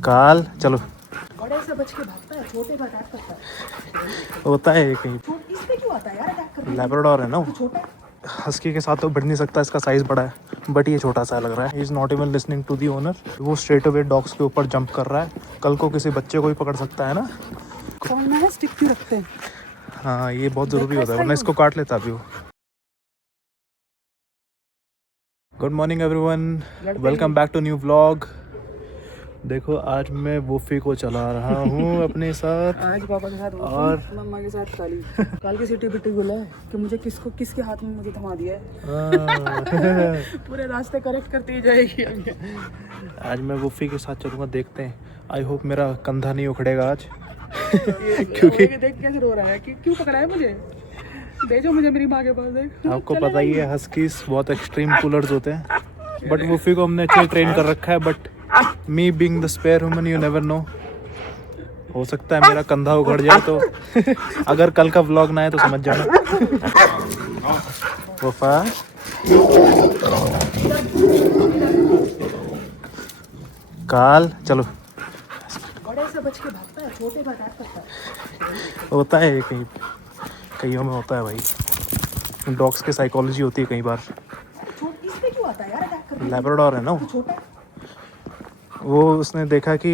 काल चलो। बड़े से बच के भागता है, छोटे पर अटैक करता है। होता है कहीं। इस पे क्यों आता है यार अटैक करने? लैब्राडोर है ना वो। छोटा हस्की के साथ तो बढ़ नहीं सकता, इसका साइज बड़ा है, बट ये छोटा सा लग रहा है। He is not even listening to the owner. वो स्ट्रेट अवे डॉग्स के ऊपर जंप कर रहा है। कल को किसी बच्चे को ही पकड़ सकता है ना। कौन ना है स्टिक क्यों रखते हैं? हाँ ये बहुत ज़रूरी होता है, वरना इसको काट लेता अभी वो। Good morning everyone, welcome back to new vlog. देखो आज मैं वूफी को चला रहा हूँ अपने साथ। आज पापा के साथ और मम्मा के साथ काली काल की सिटी पिटी बोला है कि मुझे किसके हाथ में मुझे थमा दिया है। पूरे रास्ते करेक्ट करती ही जाएगी अभी। आज मैं वूफी के साथ चलूँगा, देखते हैं। आई होप मेरा कंधा नहीं उखड़ेगा आज। क्योंकि देख कैसे रो रहा है कि क्यों पकड़ा है मुझे, भेजो मुझे मेरी माँ के पास। देख आपको पता ही है हस्कीज बहुत एक्सट्रीम कूलर्स होते हैं, बट वूफी को हमने अच्छे ट्रेन कर रखा है। But me being the spare human, you never know, हो सकता है मेरा कंधा उखड़ जाए। तो अगर कल का व्लॉग ना आए तो समझ जाना। वफा काल चलो। बड़े से बच के भागता है, छोटे पर अटैक करता है। होता है कईयों में होता है भाई। डॉग्स की साइकोलॉजी होती है कई बार। इस पे क्यों आता है यार अटैक करने? लैब्राडोर है ना वो। छोटा वो उसने देखा कि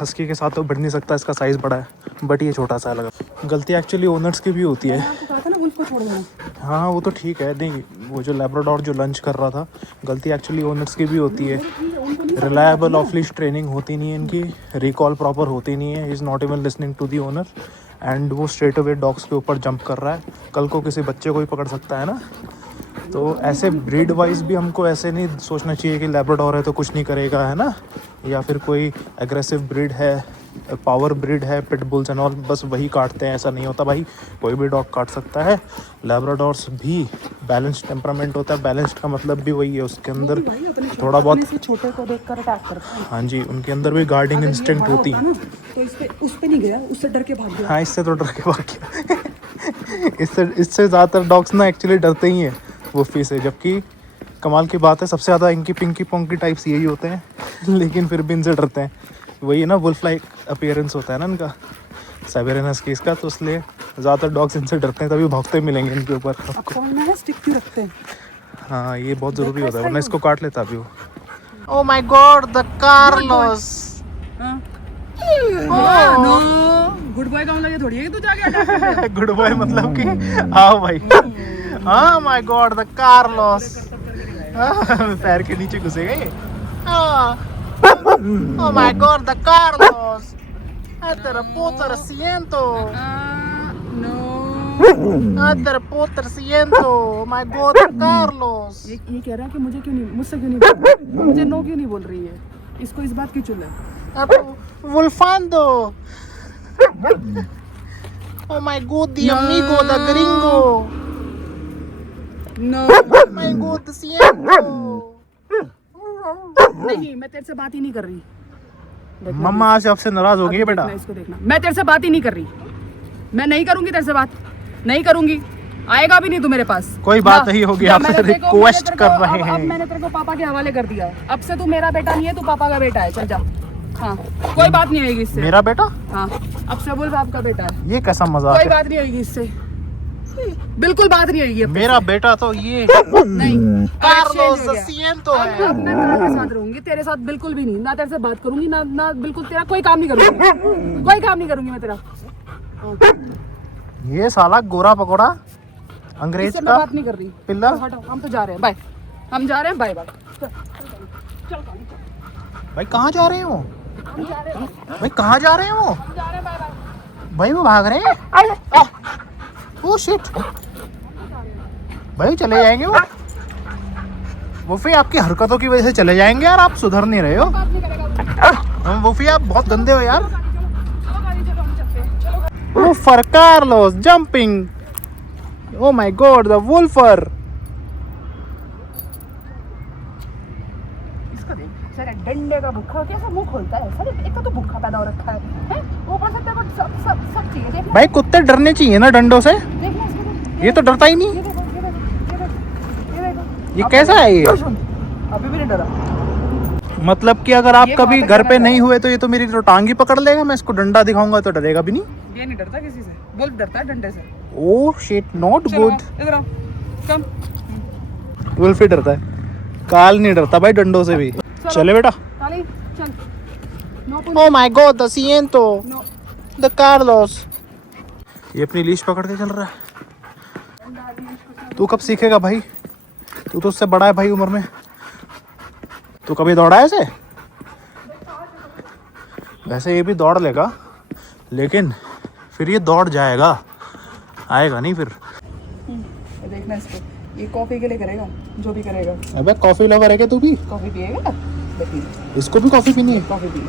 हस्की के साथ तो बढ़ नहीं सकता, इसका साइज बड़ा है, बट ये छोटा सा लगा। गलती एक्चुअली ओनर्स की भी होती है। आपको कहा था ना उनको छोड़ देना। हाँ वो तो ठीक है, नहीं वो जो लैब्राडोर जो लंच कर रहा था, गलती एक्चुअली ओनर्स की भी होती है। रिलायबल ऑफ लीश ट्रेनिंग होती नहीं है इनकी, रिकॉल प्रॉपर होती नहीं है। Is not even listening to the owner and वो स्ट्रेट अवे डॉग्स के ऊपर जंप कर रहा है। कल को किसी बच्चे को ही पकड़ सकता है ना। तो ऐसे ब्रीड वाइज भी हमको ऐसे नहीं सोचना चाहिए कि लैब्राडोर है तो कुछ नहीं करेगा, है ना, या फिर कोई एग्रेसिव ब्रीड है, पावर ब्रीड है, पिटबुल्स एंड ऑल, बस वही काटते हैं। ऐसा नहीं होता भाई, कोई भी डॉग काट सकता है। लैब्राडोर्स भी बैलेंस्ड टेम्परामेंट होता है। बैलेंस्ड का मतलब भी वही है, उसके अंदर थोड़ा बहुत छोटे को देखकर अटैक करता है। हाँ जी, उनके अंदर भी गार्डिंग इंस्टिंक्ट होती है। तो उस पे नहीं गया, उससे डर के भाग गया। हाँ इससे तो डर के भाग गया। इससे ज़्यादातर डॉग्स ना एक्चुअली डरते ही हैं वुफी से, जबकि कमाल की बात है सबसे ज़्यादा इनकी पिंकी पोंकी टाइप्स यही होते हैं, लेकिन फिर भी इनसे डरते हैं। वही ना वुल्फ लाइक अपीयरेंस होता है ना इनका, साइबेरियन हस्कीज का, तो इसलिए ज़्यादातर डॉग्स इनसे डरते हैं, तभी भागते मिलेंगे इनके ऊपर आपको। कौन ना है स्टिक क्यों रखते हैं? हाँ ये बहुत ज़रूरी होता है, वरना इसको काट लेता अभी वो। ओह my god the Carlos. Good boy का मतलब ये थोड़ी है कि तू जाके अटैक कर दे। गुड बॉय मतलब कि हाँ भाई, हाँ माय गॉड द कार्लोस। पैर के नीचे घुसेगा ये। ओह माय गॉड द कार्लोस, तेरा पोतर सिएंतो, तेरा पोतर सिएंतो, माय गॉड द कार्लोस। ये कह रहा है कि मुझे क्यों नहीं, मुझसे क्यों नहीं बोल रही, मुझे नो क्यों नहीं बोल रही है, इसको इस बात की चुल है। Wolfando. Oh my god, the amigo, the gringo. No. My god, the cielo. नहीं, मैं तेरे से बात ही नहीं कर रही। मम्मा आज आपसे नाराज हो गई है बेटा। इसको देखना, मैं तेरे से बात ही नहीं कर रही। मैं नहीं करूंगी तेरे से बात, नहीं करूंगी, आएगा भी नहीं तू मेरे पास। कोई बात नहीं होगी, आपसे रिक्वेस्ट कर रहे हैं। अब मैंने तेरे को पापा के हवाले कर दिया, अब से तू मेरा बेटा नहीं है, तू पापा का बेटा है। चल जा। हाँ कोई बात नहीं आएगी इससे। मेरा बेटा? हाँ अब से बोल आपका बेटा है। ये कैसा मजाक कोई है? बात नहीं आएगी इससे, बिल्कुल बात नहीं आएगी। मेरा बेटा तो ये नहीं, कार्लोस सिएंतो है। अब मैं तेरे साथ रहूंगी, तेरे साथ बिल्कुल भी नहीं, ना तेरे से बात करूंगी, ना बिल्कुल तेरा कोई काम नहीं करूंगी, कोई काम नहीं करूंगी मैं तेरा। ये साला गोरा पकोड़ा अंग्रेज इससे का मैं बात नहीं कर रही। पिल्ला। हटो, हम तो जा रहे हैं, बाय। हम जा रहे हैं, बाय बाय। भाई कहाँ जा रहे हो? हम जा रहे हैं, भाई कहाँ जा रहे हो? हम जा रहे हैं, बाय बाय। भाई वो भाग रहे हैं। ओह शिट, भाई चले जाएंगे वो फिर आपकी हरकतों की वजह से चले जाएंगे यार, आप सुधर नहीं रहे हो। बात नहीं करेगा वो फिर आप बहुत गंदे हो यार। चलो गाड़ी चलो, हम चलते हैं, चलो। Wolfer Carlos jumping, oh my god the Wolfer. इसको देख, सारे डंडे का भूखा कैसा मुंह खोलता है। सारे एक तो भूखा पैदा हो रखा है, हैं? ऊपर से तेरे को सब चाहिए। देखना भाई कुत्ते डरने चाहिए ना डंडों से, देखना इसको देख। ये तो डरता ही नहीं। ये देखो, ये देखो, ये देखो, ये देखो। ये कैसा है ये? अभी भी नहीं डरा। मतलब कि अगर आप ये कभी बात घर पे करना नहीं हुए तो ये तो मेरी तो टांग ही पकड़ लेगा, मैं इसको डंडा दिखाऊंगा तो डरेगा भी नहीं। ये नहीं डरता किसी से, बोल डरता है डंडे से। ओह शिट, नॉट चलो गुड। इधर आओ, कम। वुल्फ ही डरता है, काल नहीं डरता भाई डंडों से भी। चले बेटा। काली चल। No oh my god, the Siento, no. The Carlos. ये अपनी लीश पकड़ के चल रहा है। तू कब सीखेगा भाई? तू तो उससे बड़ा है भाई उम्र में। तू कभी दौड़ा है ऐसे? वैसे ये भी दौड़ लेगा, लेकिन फिर ये दौड़ जाएगा, आएगा नहीं फिर। देखना इसको, ये कॉफी के लिए करेगा जो भी करेगा। अबे कॉफी लवर है क्या तू भी? कॉफी पिएगा? देखिए इसको भी कॉफी पीनी है? कॉफी पी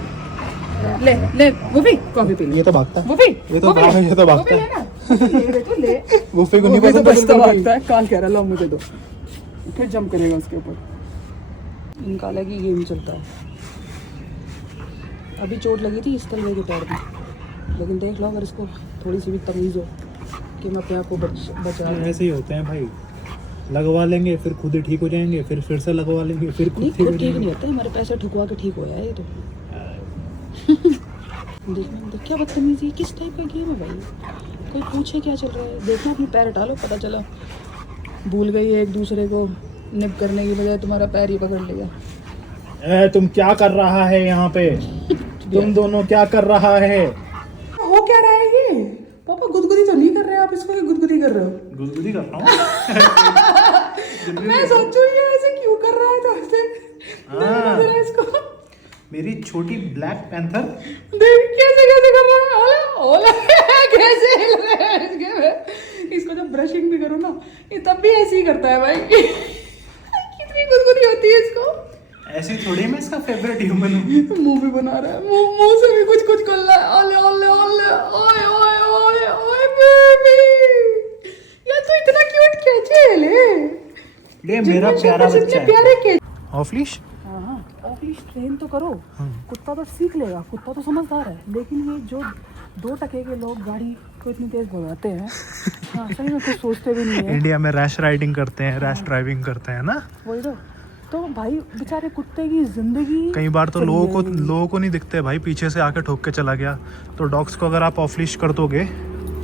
ले ले वो भी कॉफी पी ले। ये तो भागता है। वो भी ये तो भाग, ये तो भागता है। ले बेटू ले। वुल्फी को वो नहीं भी तो पसंद बचता बिल्कुल भी। भागता है। काल कह रहा लो मुझे दो, फिर जंप करेगा उसके ऊपर। इनका अलग ही गेम चलता है। अभी चोट लगी थी इस तलवे के पैर में, लेकिन देख लो अगर इसको थोड़ी सी भी तमीज़ हो कि मैं अपने आप को बचा लूं। ऐसे ही होते हैं भाई, लगवा लेंगे फिर खुद ही ठीक हो जाएंगे, फिर से लगवा लेंगे, फिर खुद नहीं ठीक हो खुद ठीक जाएंगे। नहीं होता, हमारे पैसे ठुकवा के ठीक हो यार ये तो। देखना क्या बदतमीजी, किस टाइप का गेम है भाई? कोई पूछे क्या चल रहा है? देखना अपने पैर हटा लो, पता चला भूल गई एक दूसरे को निप करने की बजाय तुम्हारा पैर ही पकड़ लिया। तुम क्या कर रहा है यहाँ पे? तुम दोनों क्या कर रहा है? हो क्या रहा है ये? पापा गुदगुदी तो नहीं कर रहे आप इसको, कि गुदगुदी कर रहे हो? गुदगुदी कर रहा हूँ। मैं सोचूं ये ऐसे क्यों कर रहा है तो ऐसे इसको। मेरी छोटी ब्लैक पैंथर। देख कैसे कैसे कर रहा है, ओला कैसे हिल रहा है इसके में। इसको जब ब्रशिंग भी करो ना ये तब भी ऐसे ही करता है भाई। कितनी गुदगुदी होती है इसको। ऐसी थोड़ी मैं इसका फेवरेट ह्यूमन हूँ। मुंह भी बना रहा है, मुंह से भी कुछ कुछ कर रहा है। ओले ओले ओले ओए ओए ओए ओए बेबी, ये तो इतना क्यूट कैसे है ले। ये मेरा प्यारा बच्चा है। प्यारे कैसे। Of leash? हाँ ऑफ लीश ट्रेन तो करो, कुत्ता तो सीख लेगा, कुत्ता तो समझदार है। लेकिन ये जो 2 टके के लोग गाड़ी को इतनी तेज भगाते हैं, हाँ सही में कुछ सोचते भी नहीं है। इंडिया में रैश राइडिंग करते हैं, रैश ड्राइविंग करते हैं ना। वही तो भाई बेचारे कुत्ते की जिंदगी। कई बार तो लोगों को नहीं दिखते भाई, पीछे से आके ठोक के चला गया। तो डॉग्स को अगर आप ऑफ लीश कर दोगे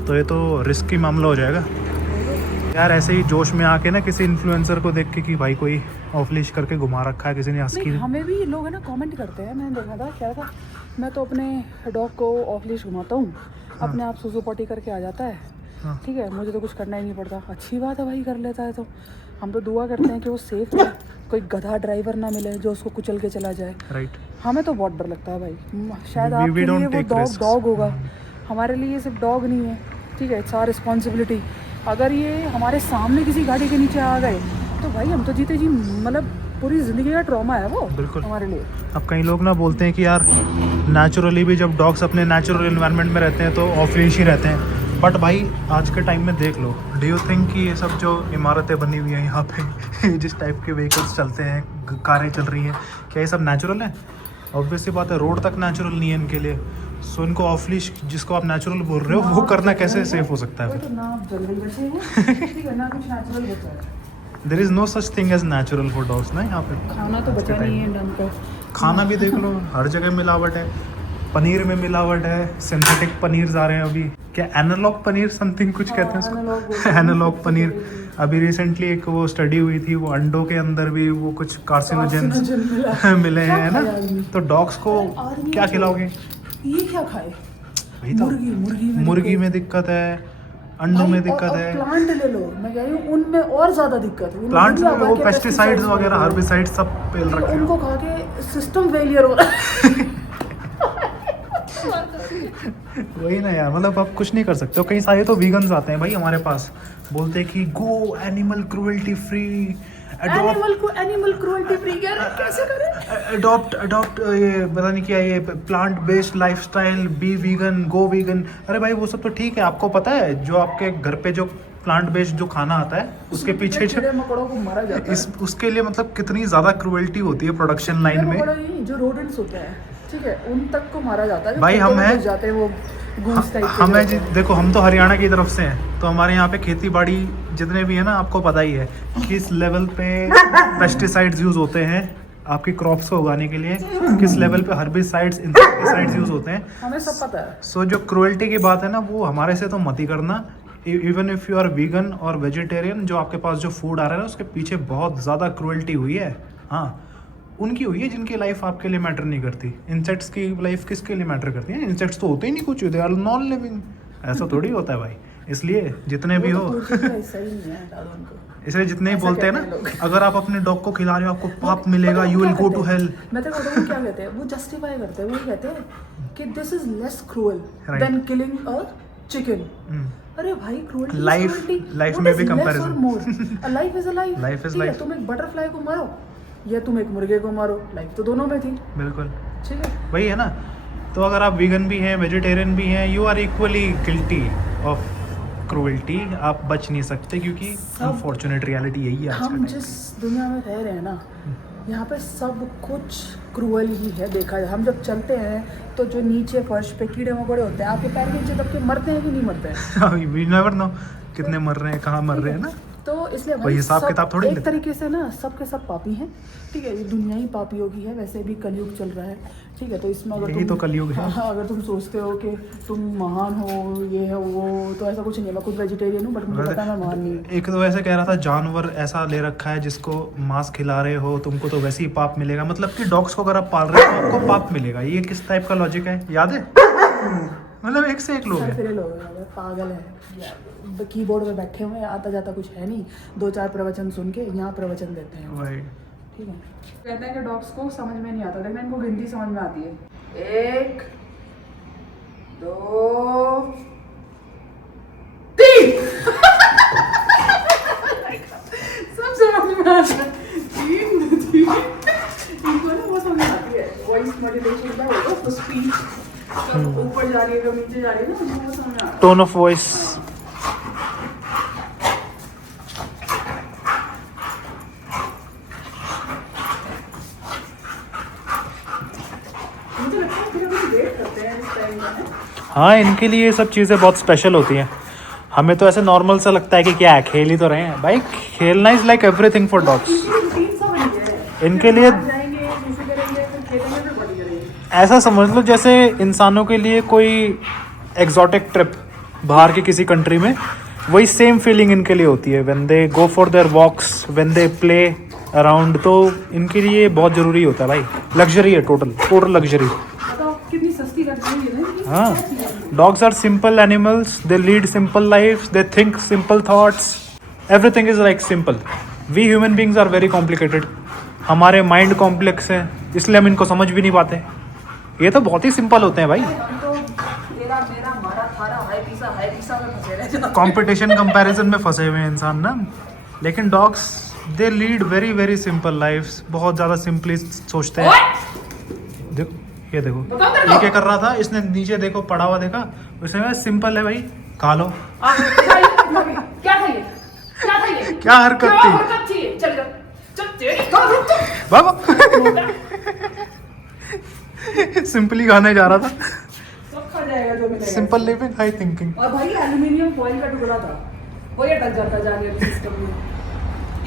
तो ये तो रिस्की मामला हो जाएगा यार। ऐसे ही जोश में आके ना किसी इन्फ्लुएंसर को देख के कि भाई कोई ऑफ लीश करके घुमा रखा है किसी ने, हंस की। हमें भी लोग है ना कमेंट करते हैं, मैंने देखा था क्या था। मैं तो अपने डॉग को ऑफ लीश घुमाता हूँ, अपने आप सुसु पॉटी करके आ जाता है। हाँ। ठीक है, मुझे तो कुछ करना ही नहीं पड़ता। अच्छी बात है भाई, कर लेता है तो हम तो दुआ करते हैं कि वो सेफ है, कोई गधा ड्राइवर ना मिले जो उसको कुचल के चला जाए। राइट। हमें तो बहुत डर लगता है भाई। शायद We आपके लिए don't वो take risks. डॉग होगा, हमारे लिए सिर्फ डॉग नहीं है। ठीक है, इट्स आवर रिस्पॉन्सिबिलिटी। अगर ये हमारे सामने किसी गाड़ी के नीचे आ गए तो भाई हम तो जीते जी, मतलब पूरी ज़िंदगी का ट्रॉमा है वो बिल्कुल हमारे लिए। अब कई लोग ना बोलते हैं कि यार नेचुरली भी जब डॉग्स अपने नेचुरल इन्वायरमेंट में रहते हैं तो ऑफ लीश ही रहते हैं। बट भाई आज के टाइम में देख लो, डू यू थिंक कि ये सब जो इमारतें बनी हुई हैं यहाँ पे जिस टाइप के व्हीकल्स चलते हैं, कारें चल रही हैं, क्या ये सब नेचुरल है? ऑब्वियसली बात है, रोड तक नेचुरल नहीं है इनके लिए। सो इनको ऑफ लीश, जिसको आप नेचुरल बोल रहे हो, वो करना कैसे सेफ हो सकता है? तो ना जंगल बचे हैं, ठीक है, ना कुछ नेचुरल बचा है। There is no such thing as natural for dogs ना यहाँ पे। खाना तो बचा नहीं है डन का। खाना भी देख लो, हर जगह मिलावट है। पनीर में मिलावट है, सिंथेटिक पनीर आ रहे हैं अभी। क्या एनालॉग पनीर समथिंग कुछ कहते हैं उसको, एनालॉग पनीर। अभी रिसेंटली एक वो स्टडी हुई थी, वो अंडों के अंदर भी वो कुछ कार्सिनोजेंस मिले हैं ना। तो डॉग्स को क्या खिलाओगे? ये क्या खाए? वही तो, मुर्गी में दिक्कत है, अंडों में दिक्कत है। प्लांट ले लो, मैं कह रही हूँ उनमें और ज्यादा दिक्कत है। प्लांट्स में वो पेस्टिसाइड्स वगैरह, हर्बिसाइड्स सब पेल रखे हैं। उनको खा के सिस्टम फेलियर हो रहा है। वही ना यार, मतलब आप कुछ नहीं कर सकते हो। कई सारे तो वीगन्स आते हैं भाई हमारे पास, बोलते हैं कि go animal cruelty free, animal cruelty free कैसे करें? अडॉप्ट ये पता नहीं क्या, ये plant based lifestyle, be vegan, go vegan. अरे भाई वो सब तो ठीक है, आपको पता है जो आपके घर पे जो प्लांट बेस्ड जो खाना आता है उसके पीछे कीड़े मकोड़ों को मारा जाता है। उसके लिए मतलब कितनी ज्यादा क्रूएल्टी होती है प्रोडक्शन लाइन में। जो रोडेंट्स होते हैं, ठीक है, उन तक को मारा जाता है। भाई हम हैं जाते हैं वो गूस टाइप के। हमें जी देखो, हम तो हरियाणा की तरफ से हैं, तो हमारे यहाँ पे खेती बाड़ी जितने भी है ना आपको पता ही है किस लेवल पे पेस्टिसाइड्स यूज़ होते हैं आपकी क्रॉप्स को उगाने के लिए, किस लेवल पे हर्बिसाइड्स इंसेक्टिसाइड्स यूज़ होते हैं। हमें सब पता है। सो जो क्रुएल्टी की बात है ना वो हमारे से तो मत ही करना। Even if you are vegan और वेजिटेरियन, जो आपके पास जो फूड आ रहा है ना उसके पीछे बहुत ज़्यादा क्रुएल्टी हुई है। हाँ, उनकी हुई है जिनकी लाइफ आपके लिए मैटर नहीं करती। इंसेक्ट्स की लाइफ किसके लिए मैटर करती है? इंसेक्ट्स तो होते ही नहीं कुछ, दे आर नॉन लिविंग। ऐसा थोड़ी होता है भाई। इसलिए जितने भी हो इसलिए जितने ही बोलते हैं ना, अगर आप अपने डॉग को खिला रहे हो आपको पाप मिलेगा, you will go to hell. मैं तेरे को क्या कहते हैं, वो जस्टिफाई करते हैं, वो ये कहते हैं कि this is less cruel than killing a chicken. अरे भाई, क्रूअल्टी लाइफ में भी comparison. Life is a life. Life is life. तुम एक बटरफ्लाई को मारो या तुम एक मुर्गे को मारो, लाइफ तो दोनों में थी। बिल्कुल ठीक है, वही है ना। तो अगर आप वीगन भी हैं, वेजिटेरियन भी हैं, you are equally guilty of cruelty. आप बच नहीं सकते क्योंकि अनफॉर्चुनेट रियलिटी यही है आज हम का जिस दुनिया में रह रहे हैं ना, यहाँ पे सब कुछ क्रूअल ही है। देखा जाए, हम जब चलते हैं तो जो नीचे फर्श पे कीड़े मकोड़े होते हैं, आपके पैर के नीचे दब के मरते हैं कि नहीं मरते हैं? वी नेवर नो कितने मर रहे हैं, कहाँ मर रहे हैं ना। तो इसलिए वही भाई हिसाब सब किताब थोड़ी एक लेते। तरीके से ना सबके सब पापी हैं। ठीक है, ये दुनिया ही पापियों की है। वैसे भी कलयुग चल रहा है। ठीक है, तो इसमें अगर यही तो कलयुग है। हाँ, अगर तुम सोचते हो कि तुम महान हो, ये है वो, तो ऐसा कुछ नहीं है। मैं खुद वेजिटेरियन हूँ, बट मुझे पता है मैं महान नहीं हूँ। एक तो ऐसे कह रहा था जानवर ऐसा ले रखा है जिसको मांस खिला रहे हो तुमको तो वैसे ही पाप मिलेगा। मतलब कि डॉग्स को अगर आप पाल रहे हो तो आपको पाप मिलेगा। ये किस टाइप का लॉजिक है? याद है? मतलब एक से एक लोग हैं। फिर लोग हैं, पागल है। कीबोर्ड में बैठे हुए हैं, आता जाता कुछ है नहीं, 2-4 प्रवचन सुन के यहाँ प्रवचन देते हैं। वही ठीक है, कहते हैं कि डॉग्स को समझ में नहीं आता, देखना इनको गिनती समझ में आती है। 1 2 3 सब समझ में आता है। 3 इनको ना वो समझ में आती है। वॉइस मॉड्यूलेशन का होगा, तो स्पीच कब ऊपर जा रही है कब नीचे जा रही है ना, मुझे वो समझ में आता है। Tone of voice. मुझे लगता है कि हम वेट करते हैं इस टाइम में। हाँ, इनके लिए ये सब चीज़ें बहुत स्पेशल होती हैं। हमें तो ऐसे नॉर्मल सा लगता है कि क्या है, खेल ही तो रहे हैं भाई। खेलना is like everything for dogs. इनके लिए ऐसा समझ लो जैसे इंसानों के लिए कोई एग्जॉटिक ट्रिप बाहर की किसी कंट्री में, वही सेम फीलिंग इनके लिए होती है। When they go for their walks, when they play around, तो इनके लिए बहुत ज़रूरी होता है भाई। लग्जरी है, टोटल लग्जरी। कितनी सस्ती लग्जरी है ना। हाँ, dogs are simple animals, they lead simple life, they think simple thoughts, everything is like simple. We human beings are very complicated. हमारे माइंड कॉम्प्लेक्स है, इसलिए हम इनको समझ भी नहीं पाते। ये तो बहुत ही सिंपल होते हैं भाई। कंपटीशन कंपैरिजन में फंसे हुए हैं इंसान ना। लेकिन dogs they lead very very simple lifes. बहुत ज़्यादा सिंपली सोचते हैं। देखो ये देखो, ये क्या कर रहा था, इसने नीचे देखो पड़ा हुआ देखा, उसमें सिंपल है भाई, खा लो। क्या था ये? क्या हरकत थी? बाबा सिंपली खाने जा रहा था। सब खा जाएगा जो मिलेगा। Simple living, high thinking. और भाई एल्यूमिनियम फॉइल का टुकड़ा था, वो ये अटक जाता जाके सिस्टम में।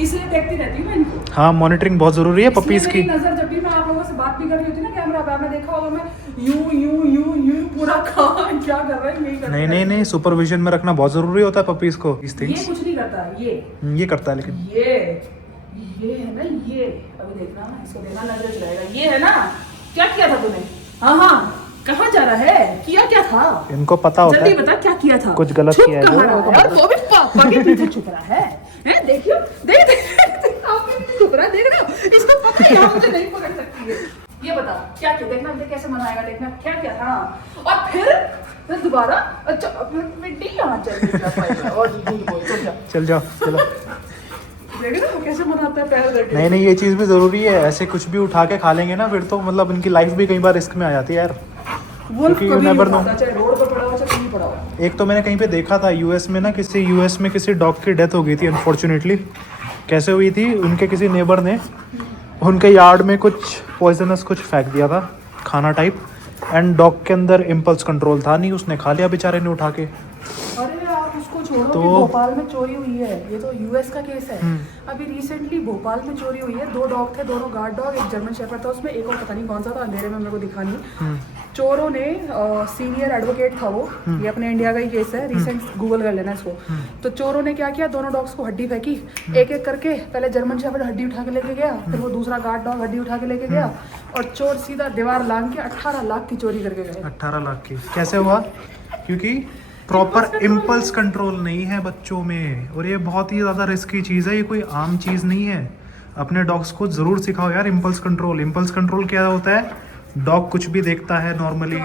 इसलिए देखती रहती हूँ मैं इनको। हाँ, मॉनिटरिंग बहुत जरूरी है पपीज की। नजर जब भी मैं आप लोगों से बात भी कर रही होती ना कैमरा पे, आपने देखा होगा मैं यूं पूरा कहाँ क्या कर रहा है, यही कर रहा है। नहीं, सुपरविजन में रखना बहुत जरूरी होता है पपीज को। इस ये थिंग्स कुछ नहीं करता ये करता है। लेकिन ये है ना, ये अभी देखना ना, इसको देखना, नजर चलाएगा। ये है ना, क्या किया था तूने? हाँ, कहाँ जा रहा है, किया क्या था? इनको पता होता जल्दी है बता क्या किया था। कुछ गलत किया है कहाँ जो। रहा है? और वो भी पापा के पीछे छुप रहा है। देखियो, देख आप भी छुप रहा है, देख रहे हो? इसको पता है यहाँ मुझे नहीं पकड़ सकती है। ये बता क्या किया, देखना देख कैसे मनाएगा, देखना क्या किया था। और फिर दोबारा अच्छा मिट्टी यहाँ चल और झूठ बोल, चल जाओ चलो। देख रहे हो कैसे मनाता है पैर करके। नहीं, ये चीज़ भी ज़रूरी है। ऐसे कुछ भी उठा के खा लेंगे ना फिर तो मतलब इनकी लाइफ भी कई बार रिस्क में आ जाती है यार। वुल्फ क्योंकि कभी you never नहीं know। खाता, चाहे रोड पे पड़ा हो चाहे कहीं पड़ा हो। एक तो मैंने कहीं पे देखा था यूएस में ना, किसी डॉग की डेथ हो गई थी अनफॉर्चुनेटली। कैसे हुई थी, उनके किसी नेबर ने उनके यार्ड में कुछ पॉइजनस कुछ फेंक दिया था, खाना टाइप, एंड डॉग के अंदर इम्पल्स कंट्रोल था नहीं, उसने खा लिया बेचारे ने उठा के। अरे आप उसको छोड़ो तो- कि भोपाल में चोरी हुई है, ये तो यूएस का केस है। अभी रिसेंटली भोपाल में चोरी हुई है, 2 डॉग थे, दोनों गार्ड डॉग, एक जर्मन शेफर्ड था उसमें, एक और पता नहीं कौन सा था, अंधेरे में मेरे को दिखा नहीं। चोरों ने सीनियर एडवोकेट था वो, ये अपने इंडिया का ही केस है, रिसेंट गूगल कर लेना इसको। तो चोरों ने क्या किया, दोनों डॉग्स को हड्डी फेंकी, एक एक करके। पहले जर्मन शेफर्ड हड्डी उठा के लेके गया, फिर वो दूसरा गार्ड डॉग हड्डी उठा के लेके गया, और चोर सीधा दीवार लांग के 18 लाख की चोरी करके गए। 18 लाख की कैसे हुआ? क्योंकि प्रॉपर इम्पल्स कंट्रोल नहीं है बच्चों में, और ये बहुत ही ज़्यादा रिस्की चीज़ है, ये कोई आम चीज़ नहीं है। अपने डॉग्स को ज़रूर सिखाओ यार इम्पल्स कंट्रोल। इम्पल्स कंट्रोल क्या होता है? डॉग कुछ भी देखता है नॉर्मली,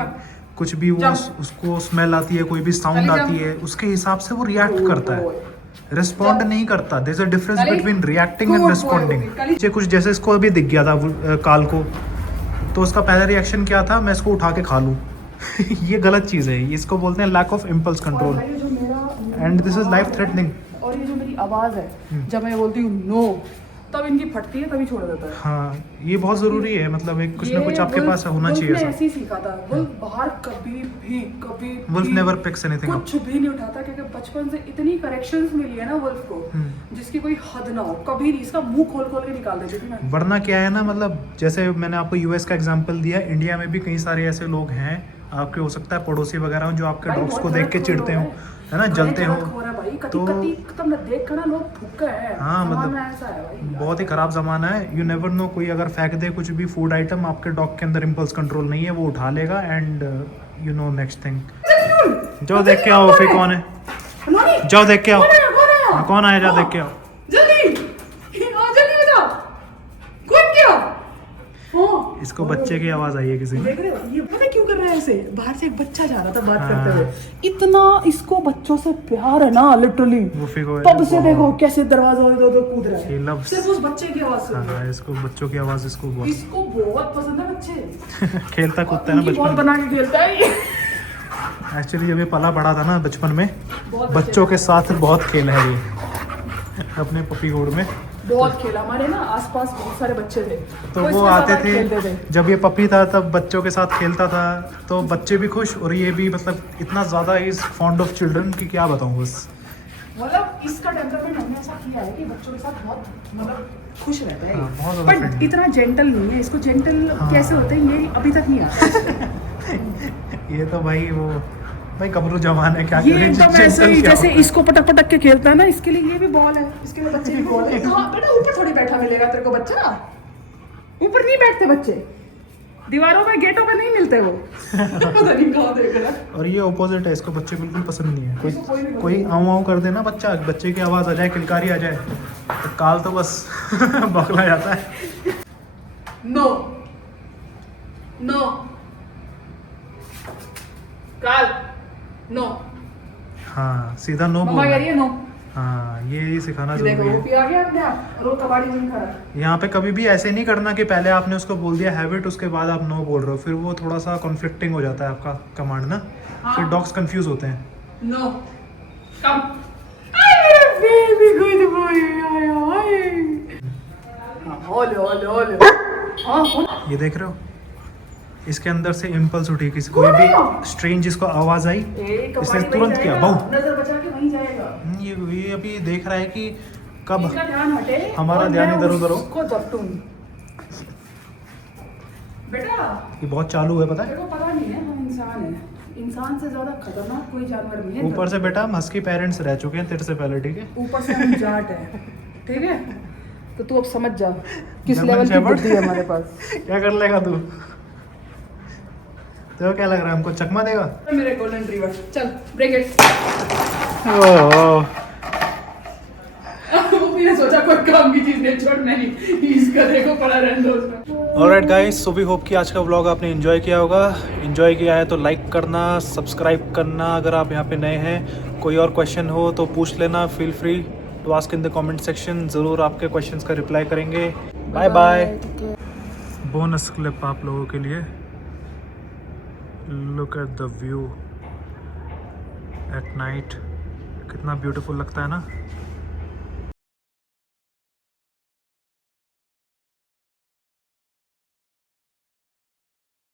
कुछ भी वो उसको स्मेल आती है, कोई भी साउंड आती है, उसके हिसाब से वो रिएक्ट करता है, रिस्पॉन्ड नहीं करता। There is a difference between reacting and responding. कुछ जैसे इसको अभी दिख गया था काल को, तो उसका पहला रिएक्शन क्या था, मैं इसको उठा के खा लूँ। ये गलत चीज़ है, इसको बोलते हैं lack of impulse control, and this is life threatening. और ये जो मेरी आवाज़ है, जब मैं बोलती हूँ नो, तब इनकी फटती है, तभी छोड़ देता है। हाँ, ये बहुत ज़रूरी है, मतलब एक कुछ ना कुछ आपके पास होना चाहिए। वुल्फ ने ऐसे ही सीखा था, वुल्फ बाहर कभी भी wolf never picks anything up, कुछ भी नहीं उठाता, क्योंकि बचपन से इतनी करेक्शंस मिली है ना वुल्फ को, जिसकी कोई हद ना हो। कभी नहीं, इसका मुंह खोल खोल के निकाल देती थी मैं। वरना क्या है ना, मतलब जैसे मैंने आपको यूएस का एग्जांपल दिया, इंडिया में भी कई सारे ऐसे लोग हैं, आपके हो सकता है पड़ोसी वगैरह हो, जो आपके डॉग्स को देख के चिढ़ते हो, है ना, जलते हो। तो हाँ, मतलब बहुत ही ख़राब ज़माना है। यू नेवर नो, कोई अगर फेंक दे कुछ भी फूड आइटम, आपके डॉग के अंदर इम्पल्स कंट्रोल नहीं है, वो उठा लेगा, and you know next thing. जाओ देख के आओ फिर कौन है, जाओ देख के आओ। हाँ, कौन आया, जाओ देख के आओ। इसको बच्चे की आवाज आई है किसी ने। देख रहे हो ये पता क्यों कर रहा है ऐसे? बाहर से एक बच्चा जा रहा था बात करते हुए, इतना इसको बच्चों से प्यार है ना, लिटरली। तब से देखो कैसे दरवाजा इधर कूद रहा है, सिर्फ उस बच्चे की आवाज से। हाँ, इसको बच्चों की आवाज इसको बहुत पसंद है बच्चे। खेलता कूदता है ना बचपन, बना के खेलता है। एक्चुअली जब ये पला बड़ा था ना बचपन में, बच्चों के साथ बहुत खेल है ये अपने पपीहुड में। बहुत खेला, हमारे ना आसपास बहुत सारे बच्चे थे, तो वो आते थे, जब ये पपी था तब बच्चों के साथ खेलता था, तो बच्चे भी खुश और ये भी, मतलब इतना ज़्यादा इज फॉन्ड ऑफ चिल्ड्रन कि क्या बताऊँ बस। मतलब इसका डेवलपमेंट हमने ऐसा किया है कि बच्चों के साथ बहुत मतलब खुश रहता है। हाँ, बहुत ज़्यादा पर इतना जेंटल नहीं है, इसको जेंटल कैसे होते हैं ये अभी तक नहीं आता। ये तो भाई कबरू जवान है, क्या ये करें, एकदम ऐसे ही जैसे इसको पटक पटक के खेलता है ना, इसके लिए ये भी बॉल है, इसके लिए बच्चे भी बॉल है। कहाँ बेटा ऊपर थोड़ी बैठा मिलेगा तेरे को बच्चा, ऊपर नहीं बैठते बच्चे, दीवारों पे गेटों पे नहीं मिलते वो। पता नहीं कहाँ देख रहा है। और ये ऑपोजिट है, इसको बच्चे बिल्कुल पसंद नहीं है। कोई आऊँ आऊँ कर देना बच्चे की आवाज़ आ जाए, किलकारी आ जाए, तो काल तो बस बौखला जाता है। नो नो काल नो। हाँ, सीधा नो मम्मा बोलना कह रही है नो। हाँ, ये सिखाना देखो जरूरी वो है। भी आ गया अपने आप, और वो कबाड़ी वहीं खड़ा है। यहाँ पे कभी भी ऐसे नहीं करना कि पहले आपने उसको बोल दिया हैबिट, उसके बाद आप नो बोल रहे हो, फिर वो थोड़ा सा कॉन्फ्लिक्टिंग हो जाता है आपका कमांड ना। हाँ। फिर डॉग्स कंफ्यूज होते हैं। नो कम। मेरा बेबी गुड बॉय आया हाय। ओले ओले ओले। हाँ ये देख रहे हो, इसके अंदर से इम्पल्स उठी, किसी कोई भी स्ट्रेंज जिसको आवाज आई, इसने तुरंत किया बाउ। नजर बचा के वहीं जाएगा। ये अभी देख रहा है कि कब इसका ध्यान हटे, हमारा ध्यान इधर उधर हो। उसको झपटूं। बेटा ये बहुत चालू है, पता है। तेरे को पता नहीं है हम इंसान हैं, इंसान से ज्यादा खतरनाक कोई जानवर नहीं है। ऊपर से बेटा हम हस्की पेरेंट्स रह चुके हैं तेरे से पहले, ठीक है। ऊपर से हम जाट है, ठीक है। तो तू अब समझ जा किस German लेवल की Shepherd? बुद्धि है हमारे पास। क्या कर लेगा तू? तो क्या लग रहा है, हमको चकमा देगा? मेरे गोल्डन रिट्रीवर, चल ब्रेक इट। ओह, वो मैंने सोचा कोई काम की चीज नहीं छोड़, नहीं इसका देखो पड़ा रहने दो उसमें। Alright guys, so we hope कि आज का व्लॉग आपने एंजॉय किया होगा। एंजॉय किया है तो लाइक करना, सब्सक्राइब करना। अगर आप यहाँ पे नए हैं, कोई और क्वेश्चन हो तो पूछ लेना, feel free to ask in the comment section. ज़रूर आपके क्वेश्चंस का रिप्लाई करेंगे। Bye bye. बोनस क्लिप आप लोगों के लिए। Look at the view at night, कितना ब्यूटीफुल लगता है ना।